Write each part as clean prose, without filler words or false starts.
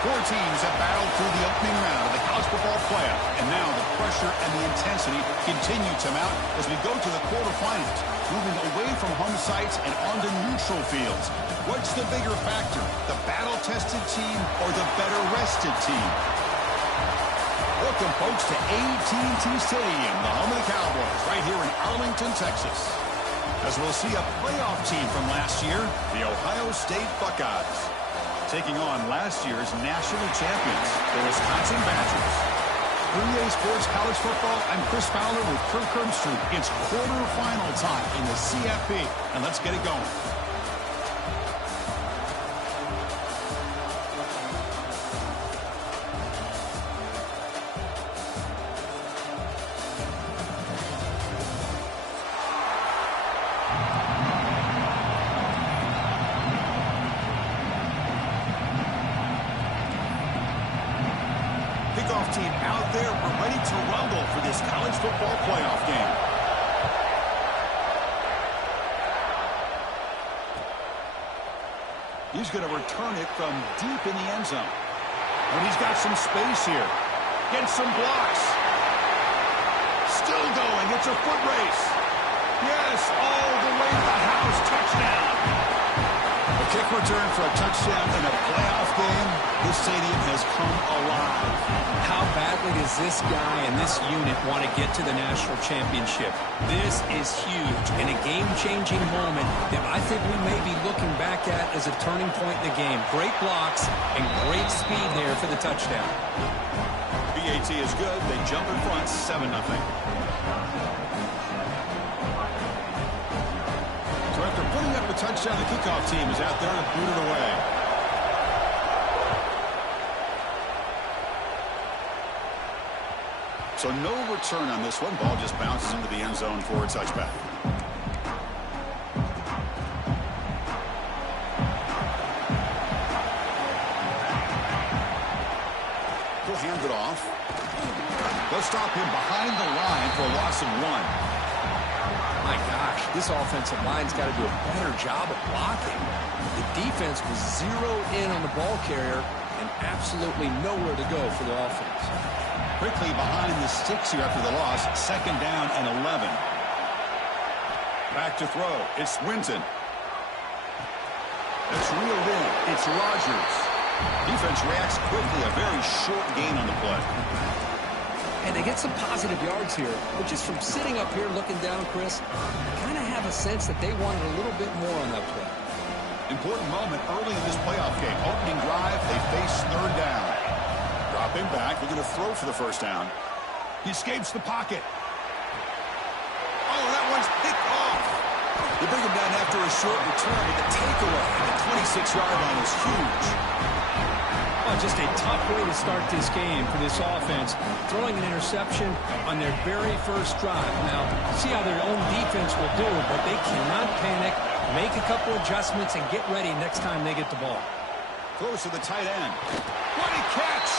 Four teams have battled through the opening round of the college football playoff, and now the pressure and the intensity continue to mount as we go to the quarterfinals, moving away from home sites and onto neutral fields. What's the bigger factor, the battle-tested team or the better-rested team? Welcome, folks, to AT&T Stadium, the home of the Cowboys, right here in Arlington, Texas, as we'll see a playoff team from last year, the Ohio State Buckeyes, taking on last year's national champions, the Wisconsin Badgers. For EA Sports College Football, I'm Chris Fowler with Kirk Herbstreit. It's quarterfinal time in the CFP, and let's get it going. Kickoff team out there. We're ready to rumble for this college football playoff game. He's going to return it from deep in the end zone. And he's got some space here. Gets some blocks. Still going. It's a foot race. Yes, all the way to the house. Touchdown. A kick return for a touchdown in a playoff game. This stadium has come alive. How badly does this guy and this unit want to get to the national championship? This is huge and a game-changing moment that I think we may be looking back at as a turning point in the game. Great blocks and great speed there for the touchdown. BAT is good. They jump in front, 7-0. So after putting up a touchdown, the kickoff team is out there to boot it away. So no return on this one. Ball just bounces into the end zone for a touchback. He'll hand it off. They'll stop him behind the line for a loss of 1. My gosh, this offensive line's got to do a better job of blocking. The defense was zeroed in on the ball carrier and absolutely nowhere to go for the offense. Quickly behind the sticks here after the loss. 2nd down and 11. Back to throw. It's Winton. It's reeled in. It's Rodgers. Defense reacts quickly. A very short gain on the play. And they get some positive yards here, but just from sitting up here looking down, Chris, I kind of have a sense that they wanted a little bit more on that play. Important moment early in this playoff game. Opening drive, they face 3rd down. Drop him back. They're going to throw for the 1st down. He escapes the pocket. Oh, that one's picked off. They bring him down after a short return, but the takeaway at the 26-yard line is huge. Oh, just a tough way to start this game for this offense, throwing an interception on their very first drive. Now, see how their own defense will do, but they cannot panic, make a couple adjustments, and get ready next time they get the ball. Close to the tight end. What a catch!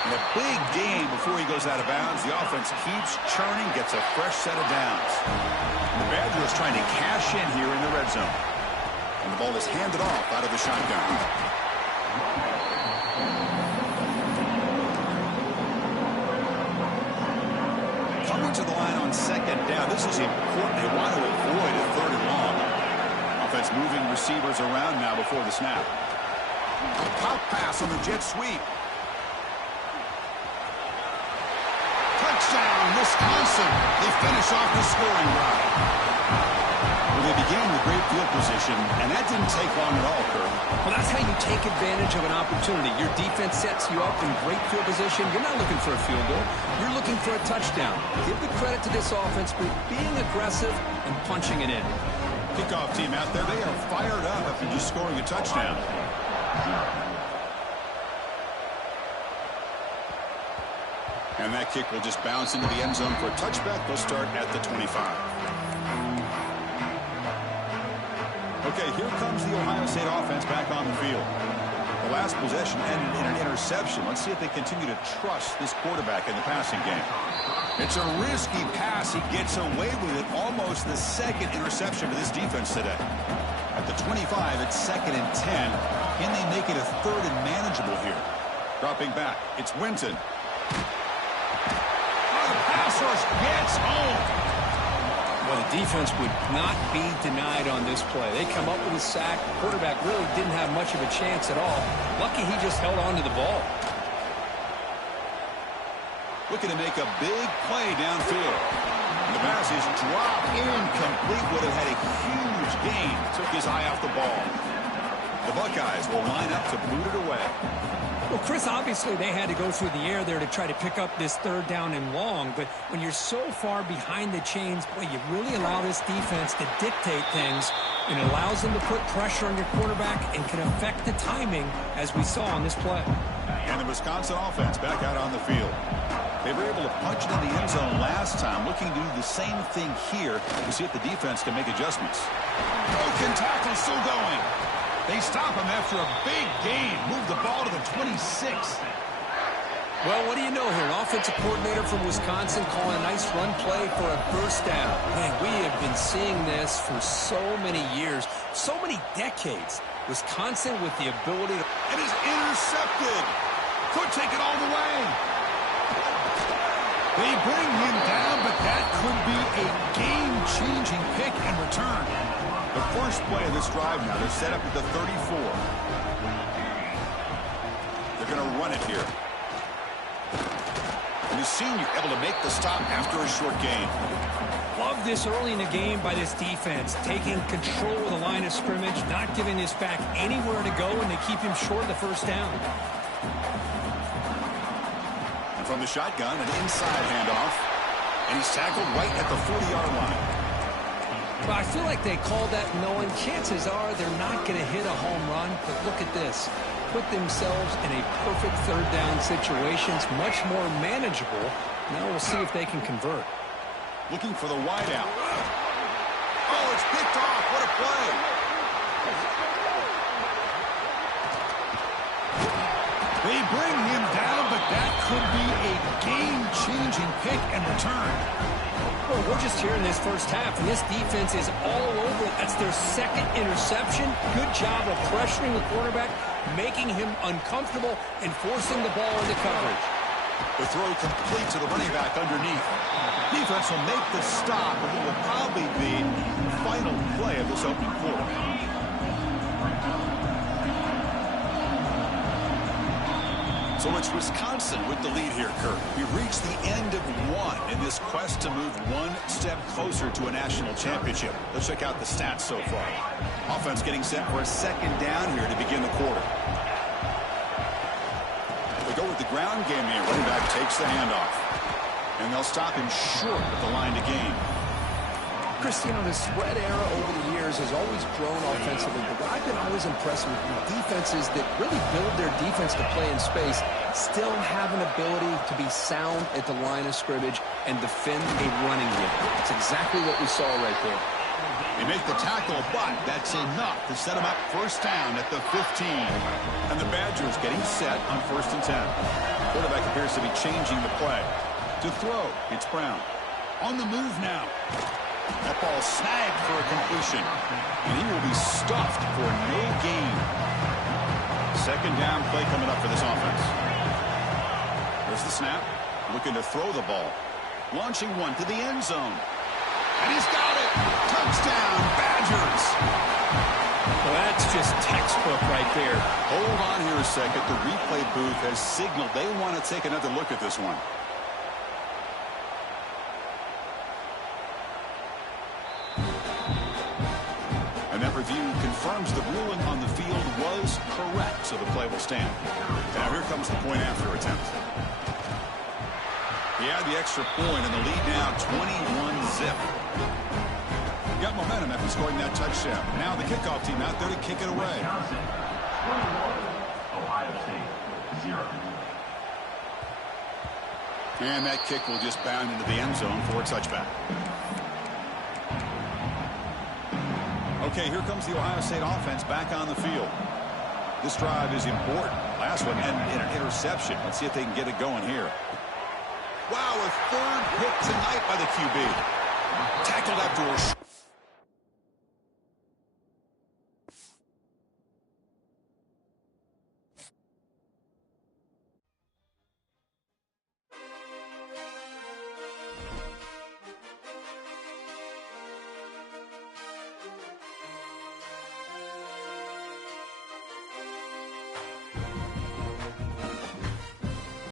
And a big game before he goes out of bounds. The offense keeps churning, gets a fresh set of downs. And the Badgers trying to cash in here in the red zone. And the ball is handed off out of the shotgun. Coming to the line on 2nd down. This is important. They want to avoid a 3rd and long. Offense moving receivers around now before the snap. Pop pass on the jet sweep. Touchdown, Wisconsin. They finish off the scoring drive. field position, and that didn't take long at all, Kirk. Well, that's how you take advantage of an opportunity. Your defense sets you up in great field position. You're not looking for a field goal. You're looking for a touchdown. Give the credit to this offense for being aggressive and punching it in. Kickoff team out there, they are fired up after just scoring a touchdown. And that kick will just bounce into the end zone for a touchback. They'll start at the 25. Okay, here comes the Ohio State offense back on the field. The last possession ended in an interception. Let's see if they continue to trust this quarterback in the passing game. It's a risky pass. He gets away with it. Almost the second interception for this defense today. At the 25, it's 2nd and 10. Can they make it a 3rd and manageable here? Dropping back, it's Winton. Pass rush gets home. Well, the defense would not be denied on this play. They come up with a sack. The quarterback really didn't have much of a chance at all. Lucky he just held on to the ball. Looking to make a big play downfield. And the pass is dropped incomplete. Would have had a huge gain. Took his eye off the ball. The Buckeyes will line up to boot it away. Well, Chris, obviously they had to go through the air there to try to pick up this 3rd down and long, but when you're so far behind the chains, boy, you really allow this defense to dictate things, and it allows them to put pressure on your quarterback and can affect the timing, as we saw on this play. And the Wisconsin offense back out on the field. They were able to punch it in the end zone last time, looking to do the same thing here to see if the defense can make adjustments. Broken tackle still going. They stop him after a big gain. Move the ball to the 26. Well, what do you know here? An offensive coordinator from Wisconsin calling a nice run play for a first down. Man, we have been seeing this for so many years, so many decades. Wisconsin with the ability to... It is intercepted. Could take it all the way. They bring him down, but that could be a game-changing pick and return. The first play of this drive now, they're set up at the 34. They're going to run it here. And the senior able to make the stop after a short gain. Love this early in the game by this defense, taking control of the line of scrimmage, not giving this back anywhere to go, and they keep him short of the first down. And from the shotgun, an inside handoff. And he's tackled right at the 40-yard line. Well, I feel like they called that knowing chances are they're not going to hit a home run. But look at this. Put themselves in a perfect 3rd down situation. It's much more manageable. Now we'll see if they can convert. Looking for the wide out. Oh, it's picked off. What a play. They bring him down, but that could be a game-changing pick and return. Well, we're just here in this first half, and this defense is all over. That's their 2nd interception. Good job of pressuring the quarterback, making him uncomfortable, and forcing the ball into coverage. The throw complete to the running back underneath. Defense will make the stop, and it will probably be the final play of this opening quarter. So it's Wisconsin with the lead here, Kirk. We've reached the end of one in this quest to move one step closer to a national championship. Let's check out the stats so far. Offense getting set for a 2nd down here to begin the quarter. They go with the ground game here. Running back takes the handoff. And they'll stop him short of the line to gain. Chris, you know, the spread era over the years has always grown offensively, but what I've been always impressed with defenses that really build their defense to play in space still have an ability to be sound at the line of scrimmage and defend a running game. That's exactly what we saw right there. They make the tackle, but that's enough to set them up 1st down at the 15. And the Badgers getting set on 1st and 10. Quarterback appears to be changing the play. To throw, it's Brown. On the move now. That ball snagged for a completion. And he will be stuffed for no gain. 2nd down play coming up for this offense. There's the snap. Looking to throw the ball. Launching one to the end zone. And he's got it. Touchdown, Badgers. Well, that's just textbook right there. Hold on here a second. The replay booth has signaled they want to take another look at this one. review confirms the ruling on the field was correct, so the play will stand. Now here comes the point after attempt. He had the extra point, and the lead now 21-zip. Got momentum after scoring that touchdown. Now the kickoff team out there to kick it away. Ohio State, 0. And that kick will just bound into the end zone for a touchback. Okay, here comes the Ohio State offense back on the field. This drive is important. Last one ended in an interception. Let's see if they can get it going here. Wow, a third hit tonight by the QB. Tackled after a